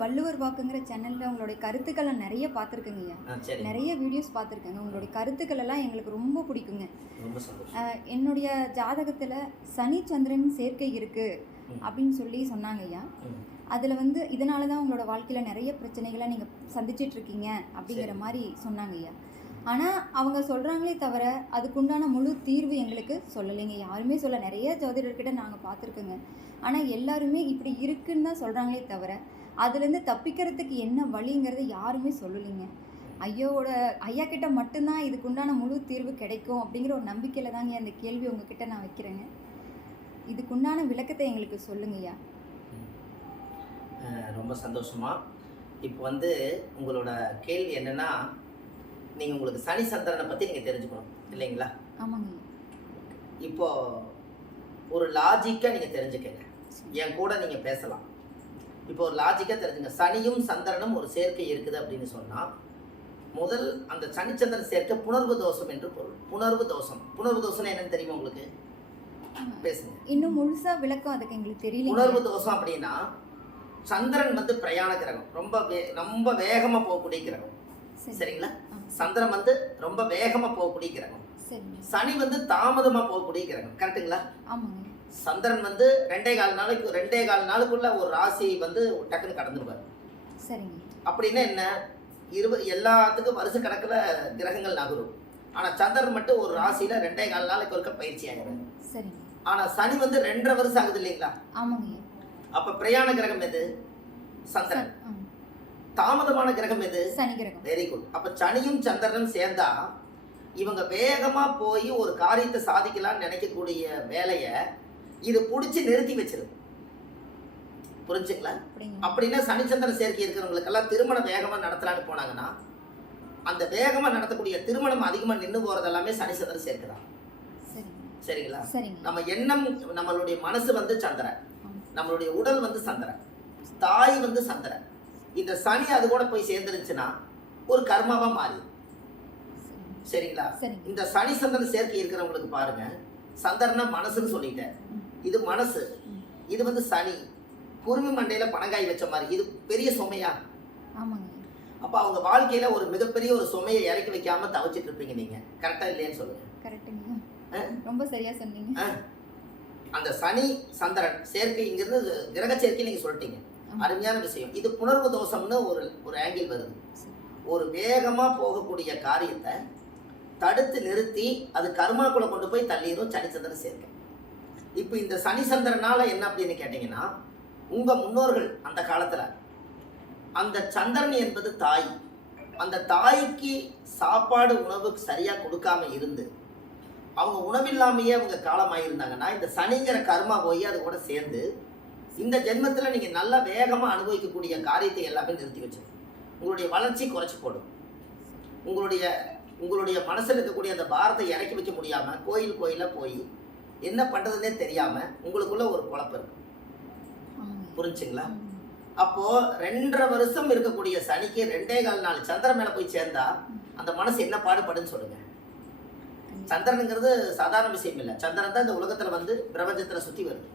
வள்ளுவர் வாக்குங்கிற சேனலில் உங்களுடைய கருத்துக்களை நிறைய பார்த்துருக்கேங்க ஐயா. நிறைய வீடியோஸ் பார்த்துருக்கேங்க. உங்களுடைய கருத்துக்கள் எல்லாம் எங்களுக்கு ரொம்ப பிடிக்குங்க. என்னுடைய ஜாதகத்தில் சனி சந்திரன் சேர்க்கை இருக்குது அப்படின்னு சொல்லி சொன்னாங்க ஐயா. அதில் இதனால தான் உங்களோட வாழ்க்கையில் நிறைய பிரச்சனைகளை நீங்கள் சந்திச்சிட்ருக்கீங்க அப்படிங்கிற மாதிரி சொன்னாங்க ஐயா. ஆனால் அவங்க சொல்கிறாங்களே தவிர அதுக்குண்டான முழு தீர்வு எங்களுக்கு சொல்லலைங்க. யாருமே சொல்ல, நிறைய ஜோதிடர்கிட்ட நாங்கள் பார்த்துருக்கோங்க. ஆனால் எல்லாருமே இப்படி இருக்குன்னு தான் சொல்கிறாங்களே தவிர அதுலேருந்து தப்பிக்கிறதுக்கு என்ன வழிங்கிறத யாருமே சொல்லலைங்க. ஐயா கிட்ட மட்டும்தான் இதுக்குண்டான முழு தீர்வு கிடைக்கும் அப்படிங்கிற ஒரு நம்பிக்கையில் தாங்க அந்த கேள்வி உங்ககிட்ட நான் வைக்கிறேங்க. இதுக்குண்டான விளக்கத்தை எங்களுக்கு சொல்லுங்கய்யா. ரொம்ப சந்தோஷமா. இப்போ உங்களோட கேள்வி என்னன்னா, நீங்கள் உங்களுக்கு சனி சந்திரனை பற்றி நீங்கள் தெரிஞ்சுக்கணும் இல்லைங்களா? ஆமாங்க. இப்போ ஒரு லாஜிக்காக நீங்கள் தெரிஞ்சுக்கங்க, என் கூட நீங்கள் பேசலாம். இப்போ ஒரு லாஜிக்காக தெரிஞ்சுங்க. சனியும் சந்திரனும் ஒரு சேர்க்கை இருக்குது அப்படின்னு சொன்னால், முதல் அந்த சனிச்சந்திரன் சேர்க்கை புணர்வு தோஷம் என்று பொருள். புணர்வு தோஷம் என்னன்னு தெரியுமா உங்களுக்கு? பேசுங்க. இன்னும் முழுசா விளக்கம் அதுக்கு எங்களுக்கு தெரியல. புணர்வு தோஷம் அப்படின்னா, சந்திரன் பிரயாண கிரகம், ரொம்ப வேகமாக போகக்கூடிய கிரகம். சரிங்களா? சந்திரன் ரொம்ப வேகமா போகக்கூடிய கிரகம். சனி தாமதமா போகக்கூடிய கிரகம். கரெக்டுங்களா? சந்திரன் 2.25 நாளுக்குள்ள ஒரு ராசி டக்குன்னு கடந்துருவார். அப்படின்னா என்ன, எல்லாத்துக்கும் வருஷ கணக்குல கிரகங்கள் நகரும். ஆனா சந்திரன் மட்டும் ஒரு ராசியில 2.25 நாளைக்கு ஒருக்க பயிற்சி ஆகிறாரு. ஆனா சனி 2.5 வருஷம் ஆகுது இல்லைங்களா? அப்ப பிரயாண கிரகம் எது? சந்திரன். தாமதமான கிரகம் எது? சனி கிரகம். Very good. அப்ப சனியும் சந்திரனும் சேர்ந்தா இவங்க வேகமா போய் ஒரு காரியத்தை சாதிக்கலாம்னு நினைக்கக்கூடிய வேலையை இது பிடிச்சி நிறுத்தி வச்சிருக்கு. புரிஞ்சுங்களா? அப்படின்னா சனி சந்திரன் சேர்க்கை இருக்கிறவங்களுக்கெல்லாம் திருமணம் வேகமா நடத்தலான்னு போனாங்கன்னா, அந்த வேகமா நடத்தக்கூடிய திருமணம் அதிகமா நின்று போறது எல்லாமே சனி சந்திரன் சேர்க்குதான். சரிங்களா? நம்ம எண்ணம், நம்மளுடைய மனசு சந்திரன், நம்மளுடைய உடல் சந்திரன், தாய் சந்திரன். இந்த சனி அது கூட போய் சேர்ந்துருச்சுன்னா ஒரு கர்மாவா மாறி. சரிங்களா? இந்த சனி சந்திரன் சேர்க்கை இருக்கிறவங்களுக்கு பாருங்க, சந்திரனா மனசுன்னு சொல்லிட்டேன். இது மனசு, இது சனி குருவி மண்டையில பனங்காய் வச்ச மாதிரி. இது பெரிய சுமையா? அப்ப அவங்க வாழ்க்கையில ஒரு மிகப்பெரிய ஒரு சுமையை இறக்கி வைக்காம தவிச்சிட்டு இருப்பீங்க. நீங்க கரெக்டா இல்லையான்னு சொல்லுங்க. ரொம்ப சரியா சொன்னீங்க. அந்த சனி சந்திரன் சேர்க்கைங்கிறது கிரக சேர்க்கை நீங்க சொல்லிட்டீங்க. அருமையான விஷயம். இது புணர்வு தோஷம்னு ஒரு ஆங்கிள் வருது. ஒரு வேகமா போகக்கூடிய காரியத்தை தடுத்து நிறுத்தி அது கர்மாக்குள்ள கொண்டு போய் தள்ளிடும் சனி சந்திரன் சேர்க்கை. இப்போ இந்த சனி சந்திரனால என்ன அப்படின்னு கேட்டீங்கன்னா, உங்க முன்னோர்கள் அந்த காலத்துல அந்த சந்திரன் என்பது தாய், அந்த தாய்க்கு சாப்பாடு உணவு சரியா கொடுக்காம இருந்து அவங்க உணவில்லாமையே அவங்க காலமாயிருந்தாங்கன்னா, இந்த சனிங்கிற கர்மா போய் அது கூட சேர்ந்து இந்த ஜென்மத்தில் நீங்கள் நல்லா வேகமாக அனுபவிக்கக்கூடிய காரியத்தை எல்லாமே நிறுத்தி வச்சிடும். உங்களுடைய வளர்ச்சி குறைச்சி போடும். உங்களுடைய மனசில் இருக்கக்கூடிய அந்த பாரத்தை இறக்கி வைக்க முடியாமல் கோயிலாக போய் என்ன பண்ணுறதுன்னே தெரியாமல் உங்களுக்குள்ள ஒரு குழப்பம் இருக்கு. புரிஞ்சுங்களா? அப்போது 2.5 வருஷம் இருக்கக்கூடிய சனிக்கு 2.25 நாள் சந்திரன் மேலே போய் சேர்ந்தா அந்த மனசு என்ன பாடுபடுன்னு சொல்லுங்க. சந்திரனுங்கிறது சாதாரண விஷயம் இல்லை. சந்திரன் தான் இந்த உலகத்தில் பிரபஞ்சத்தில் சுற்றி வருது.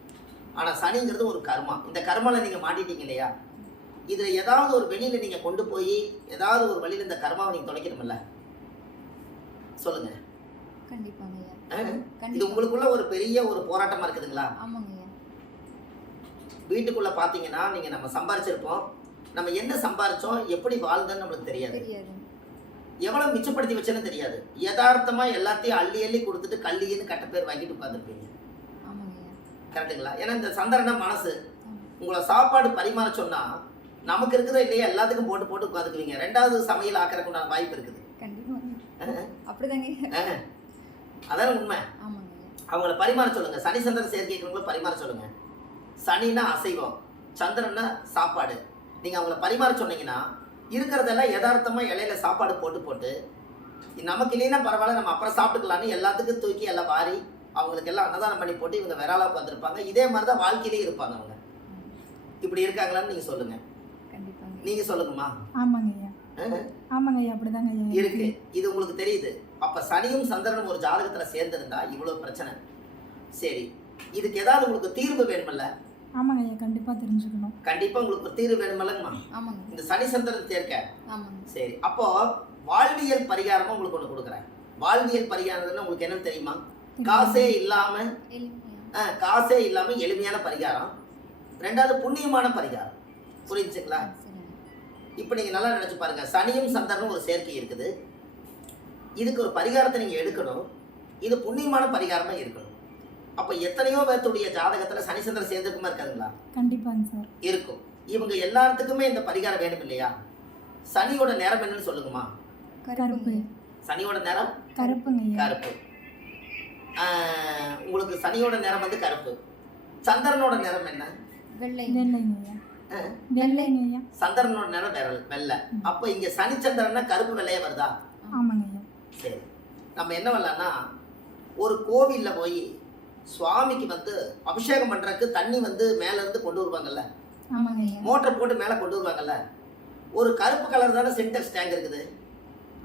ஆனால் சனிங்கிறது ஒரு கர்மா. இந்த கர்மாவில் நீங்கள் மாட்டிட்டீங்க இல்லையா? இதில் ஏதாவது ஒரு வெளியில் நீங்கள் கொண்டு போய் ஏதாவது ஒரு வழியில் இந்த கர்மாவை நீங்கள் தொலைக்கணும்ல? சொல்லுங்க. இது உங்களுக்குள்ள ஒரு பெரிய ஒரு போராட்டமாக இருக்குதுங்களா? வீட்டுக்குள்ளே பார்த்தீங்கன்னா நீங்கள் நம்ம சம்பாரிச்சிருப்போம், நம்ம என்ன சம்பாரிச்சோம், எப்படி வாழ்ந்தோன்னு நம்மளுக்கு தெரியாது. எவ்வளோ மிச்சப்படுத்தி வச்சேன்னு தெரியாது. யதார்த்தமாக எல்லாத்தையும் அள்ளி கொடுத்துட்டு கல்லின்னு கட்ட பேர் வாங்கிட்டு உட்காந்துருப்பீங்க. கரெக்டுங்களா? ஏன்னா இந்த சந்திரனா மனசு. உங்களை சாப்பாடு பரிமாற சொன்னா நமக்கு இருக்கிறத இல்லையா எல்லாத்துக்கும் போட்டு உட்காந்துக்குவீங்க. 2வது சமையல் ஆக்கிறதுக்கு வாய்ப்பு இருக்குது. அதான உண்மை. அவங்கள பரிமாற சொல்லுங்க. சனி சந்திரன் சேர்க்கைக்கிறவங்கள பரிமாற சொல்லுங்க. சனின்னா அசைவம், சந்திரன்னா சாப்பாடு. நீங்க அவங்கள பரிமாற சொன்னீங்கன்னா இருக்கிறதெல்லாம் யதார்த்தமா இலையில சாப்பாடு போட்டு நமக்கு இல்லைன்னா பரவாயில்ல, நம்ம அப்புறம் சாப்பிட்டுக்கலான்னு எல்லாத்துக்கும் தூக்கி எல்லாம் வாரி அவங்களுக்கு எல்லாம் அன்னதானம் பண்ணி போட்டு இவங்க விராலா உட்காந்துருப்பாங்க. இதே மாதிரி தான் வாழ்க்கையிலே இருப்பாங்க. அவங்க இப்படி இருக்காங்களான்னு நீங்க சொல்லுங்க. நீங்க சொல்லுங்கம்மா. ஆமாங்க ஐயா, அப்படிதாங்க இருக்கு. இது உங்களுக்கு தெரியுது. அப்ப சனியும் சந்திரனும் ஒரு ஜாதகத்துல சேர்ந்திருந்தா இவ்வளவு பிரச்சனை. சரி, இதுக்கு ஏதாவது உங்களுக்கு தீர்வு வேணும்ல? ஆமாங்க ஐயா, கண்டிப்பாக தெரிஞ்சுக்கணும். கண்டிப்பாக உங்களுக்கு ஒரு தீர்வு வேணுமில்லங்கம்மா? ஆமாங்க. இந்த சனி சந்திரன் சேர்க்க. ஆமாங்க. சரி, அப்போ வாழ்வியல் பரிகாரமும் உங்களுக்கு ஒன்று கொடுக்குறேன். வாழ்வியல் பரிகாரம்னு உங்களுக்கு என்னன்னு தெரியுமா? காசே இல்லாமல் காசே இல்லாமல் எளிமையான பரிகாரம். ரெண்டாவது புண்ணியமான பரிகாரம். புரிஞ்சுங்களா? இப்போ நீங்கள் நல்லா நினச்சி பாருங்கள். சனியும் சந்திரனும் ஒரு சேர்க்கை இருக்குது. இதுக்கு ஒரு பரிகாரத்தை நீங்கள் எடுக்கணும். இது புண்ணியமான பரிகாரமாக இருக்கணும். அப்போ எத்தனையோ பேர்த்துடைய ஜாதகத்தில் சனி சந்திரன் சேர்ந்துக்குமா இருக்காதுங்களா? கண்டிப்பாங்க சார். இருக்கும். இவங்க எல்லாத்துக்குமே இந்த பரிகாரம் வேணும் இல்லையா? சனியோட நேரம் என்னன்னு சொல்லுங்கம்மா? கருப்பு. சனியோட நேரம் கருப்புங்க ஐயா. கருப்பு. உங்களுக்கு சனியோட நேரம் வந்து கருப்பு. சந்திரனோட நேரம் என்ன? வெள்ளை. வெள்ளைங்க ஐயா. வெள்ளைங்க ஐயா. சந்திரனோட நேரம் வெள்ளை. அப்போ இங்க சனி சந்திரன்னா கருப்பு வெள்ளையா வருதா? ஆமாங்க ஐயா. சரி, நம்ம என்ன பண்ணலாம்னா, ஒரு கோவில்ல போய் சுவாமிக்கு வந்து அபிஷேகம் பண்றதுக்கு தண்ணி வந்து மேல இருந்து கொண்டு வருவாங்கல்ல, ஆமாங்க ஐயா. மோட்டர் போட்டு மேல கொண்டு வருவாங்கல்ல, ஒரு கருப்பு கலர் தானே சின்டெக்ஸ் டேங்க் இருக்குது.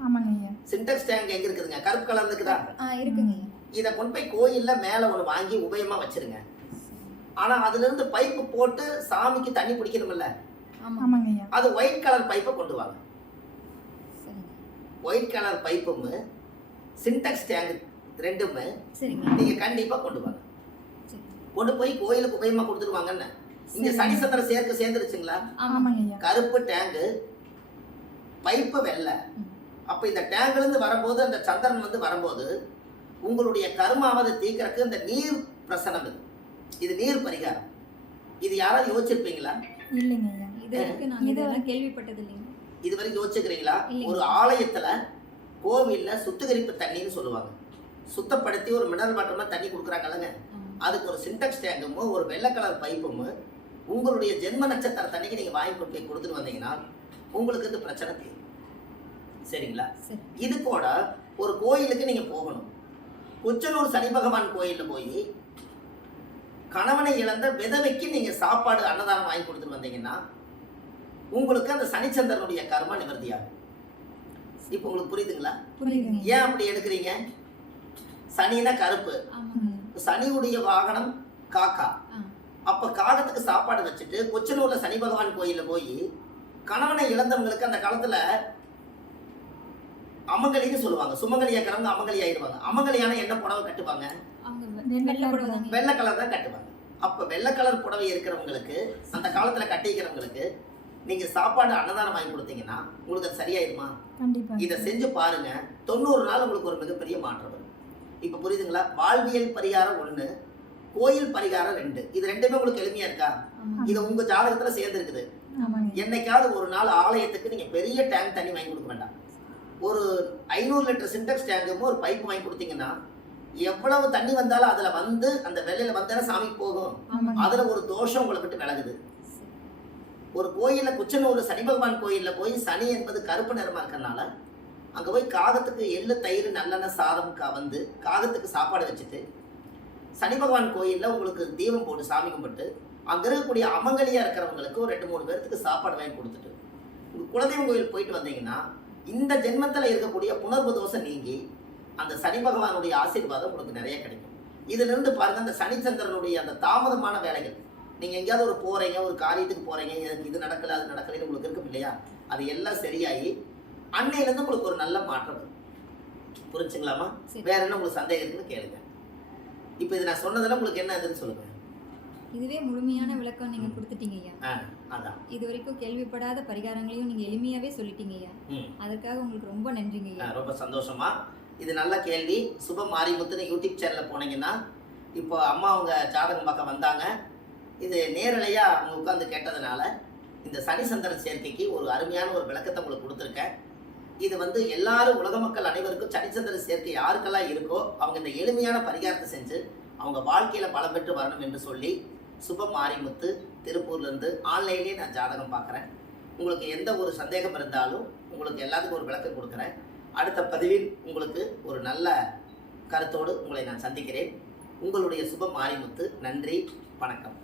ஆமாங்க ஐயா. சின்டெக்ஸ் டேங்க் எங்க இருக்குதுங்க? கருப்பு கலர் இருக்குதா? இருக்குங்க. இதை கொண்டு போய் கோயில்ல மேல ஒன்று வாங்கி உபயமா வச்சிருங்க. ஆனா அதுல இருந்து பைப்பு போட்டு சாமிக்கு தண்ணி பிடிக்கணும்ல, ஆமாங்க ஐயா. அது ஒயிட் கலர் பைப்பை கொண்டு வாங்க. ஒயிட் கலர் பைப்பும் சின்டெக்ஸ் டேங்க் ரெண்டுமே நீங்க கண்டிப்பா கொண்டு வாங்க. கொண்டு போய் கோயிலுக்கு உபயமா கொடுத்துருவாங்கன்னு. இங்க சனி சந்திர சேர்ந்துருச்சுங்களா? கருப்பு டேங்கு, பைப்பு வெள்ளை. அப்ப இந்த டேங்க்ல இருந்து வரும்போது, அந்த சந்திரன் வந்து வரும்போது உங்களுடைய கர்மாவதை தீக்கிறதுக்கு இந்த நீர் பிரசனம் இது நீர் பரிகாரம். இது யாராவது யோசிச்சிருப்பீங்களா? இல்லைங்க ஐயா. இதெல்லாம் கேள்விப்பட்டது இல்லைங்க. இதுவரை யோசிச்சுக்கிறீங்களா? ஒரு ஆலயத்துல கோவில்ல சுத்திகரிப்பு தண்ணின்னு சொல்லுவாங்க. சுத்தப்படுத்தி ஒரு மினரல் வாட்டர்மா தண்ணி கொடுக்குறாங்கல்லங்க, அதுக்கு ஒரு சின்டெக்ஸ் டேங்கும் ஒரு வெள்ளை கலர் பைப்பும் உங்களுடைய ஜென்ம நட்சத்திர தண்ணிக்கு நீங்க வாங்கி கொண்டு போய் கொடுத்துட்டு வந்தீங்கன்னா உங்களுக்கு இந்த பிரச்சனை தீரும். சரிங்களா? இது கூட ஒரு கோயிலுக்கு நீங்க போகணும். குச்சனூர் சனி பகவான் கோயில்ல போய் கணவனை இழந்த விதவைக்கு நீங்க சாப்பாடு அன்னதானம் வாங்கி கொடுத்துட்டு வந்தீங்கன்னா உங்களுக்கு அந்த சனிச்சந்திரனுடைய கர்ம நிவர்த்தியாகும். இப்போ உங்களுக்கு புரியுதுங்களா? ஏன் அப்படி எடுக்கிறீங்க? சனினா கருப்பு, சனியுடைய வாகனம் காக்கா. அப்ப காகத்துக்கு சாப்பாடு வச்சுட்டு கொச்சனூர்ல சனி பகவான் கோயில்ல போய் கணவனை இழந்தவங்களுக்கு அந்த காலத்துல அமங்கலின்னு சொல்லுவாங்க. சுமங்கலி இருக்கிறவங்க அமங்கலி ஆயிடுவாங்க. அமங்கலியான என்ன புடவை கட்டுவாங்க? வெள்ளை கலர் தான் கட்டுவாங்க. அப்ப வெள்ளை கலர் புடவை இருக்கிறவங்களுக்கு, அந்த காலத்துல கட்டிக்கிறவங்களுக்கு நீங்க சாப்பாடு அன்னதானம் வாங்கி கொடுத்தீங்கன்னா உங்களுக்கு அது சரியாயிருமா? இதை செஞ்சு பாருங்க. 90 நாள் உங்களுக்கு ஒரு மிகப்பெரிய மாற்றம் வரும். இப்ப புரியுதுங்களா? வாழ்வியல் பரிகாரம் 1, கோயில் பரிகாரம் 2. இது ரெண்டுமே உங்களுக்கு எளிமையா இருக்கா? இது உங்க ஜாதகத்துல சேர்ந்து இருக்குது. என்னைக்காவது ஒரு நாள் ஆலயத்துக்கு நீங்க பெரிய டேங்க் தண்ணி வாங்கி கொடுக்க வேண்டாம். ஒரு 500 லிட்டர் சின்டெக்ஸ் டேங்கும் ஒரு பைப் வாங்கி கொடுத்தீங்கன்னா எவ்வளவு தண்ணி வந்தாலும் அதுல வந்து அந்த வெள்ளையில வந்தாலும் சாமிக்கு போகும். அதுல ஒரு தோஷம் உங்களை விட்டு விலகுது. ஒரு கோயில்ல குச்சனூர் சனி பகவான் கோயில்ல போய் சனி என்பது கருப்பு நிறமா இருக்கறனால அங்க போய் காகத்துக்கு எள்ளு தயிர் நல்லெண்ணெய் சாதம் வந்து காகத்துக்கு சாப்பாடு வச்சுட்டு சனி பகவான் கோயில்ல உங்களுக்கு தீபம் போட்டு சாமி கும்பிட்டு அங்க இருக்கக்கூடிய அமங்கலியா இருக்கிறவங்களுக்கு ஒரு 2-3 பேருக்கு சாப்பாடு வாங்கி கொடுத்துட்டு உங்க குலதெய்வம் கோயில் போயிட்டு வந்தீங்கன்னா இந்த ஜென்மத்துல இருக்கக்கூடிய புணர்வு தோஷம் நீங்கி அந்த சனி பகவானுடைய ஆசீர்வாதம் உங்களுக்கு நிறைய கிடைக்கும். இதுல இருந்து பாருங்க, அந்த சனிச்சந்திரனுடைய அந்த தாமதமான வேலைகள், நீங்க எங்கேயாவது ஒரு போறீங்க, ஒரு காரியத்துக்கு போறீங்க, எனக்கு இது நடக்கல அது நடக்கலன்னு உங்களுக்கு இருக்கும் இல்லையா, அது எல்லாம் சரியாகி அன்னையில இருந்து உங்களுக்கு ஒரு நல்ல மாற்றம் வரும். புரிஞ்சுங்களாமா? வேற என்ன உங்களுக்கு சந்தேகம் இருக்குன்னு கேளுங்க. இப்போ இது நான் சொன்னதெல்லாம் உங்களுக்கு என்ன இதுன்னு சொல்லுங்க. இதுவே முழுமையான விளக்கம் நீங்க கொடுத்துட்டீங்க ஐயா. அதான் இது வரைக்கும் கேள்விப்படாத பரிகாரங்களையும் நீங்க எளிமையாவே சொல்லிட்டீங்க ஐயா. அதற்காக உங்களுக்கு ரொம்ப நன்றிங்க ஐயா. ரொம்ப சந்தோஷமா. இது நல்ல கேள்வி. சுப மாரிமுத்துன்னு யூடியூப் சேனல்ல போனீங்கன்னா இப்போ அம்மா அவங்க ஜாதகம் பார்க்க வந்தாங்க. இது நேரலையா அவங்க உட்காந்து கேட்டதுனால இந்த சனி சந்திரன் சேர்க்கைக்கு ஒரு அருமையான ஒரு விளக்கத்தை உங்களுக்கு கொடுத்துருக்கேன். இது வந்து எல்லாரும், உலக மக்கள் அனைவருக்கும் சனிச்சந்திரன் சேர்க்கை யாருக்கெல்லாம் இருக்கோ அவங்க இந்த எளிமையான பரிகாரத்தை செஞ்சு அவங்க வாழ்க்கையில பலம் பெற்று வரணும் என்று சொல்லி சுப மாரிமுத்து திருப்பூர்லேருந்து ஆன்லைன்லேயே நான் ஜாதகம் பார்க்குறேன். உங்களுக்கு எந்த ஒரு சந்தேகம் இருந்தாலும் உங்களுக்கு எல்லாத்துக்கும் ஒரு விளக்கம் கொடுக்குறேன். அடுத்த பதிவில் உங்களுக்கு ஒரு நல்ல கருத்தோடு உங்களை நான் சந்திக்கிறேன். உங்களுடைய சுப மாரிமுத்து. நன்றி, வணக்கம்.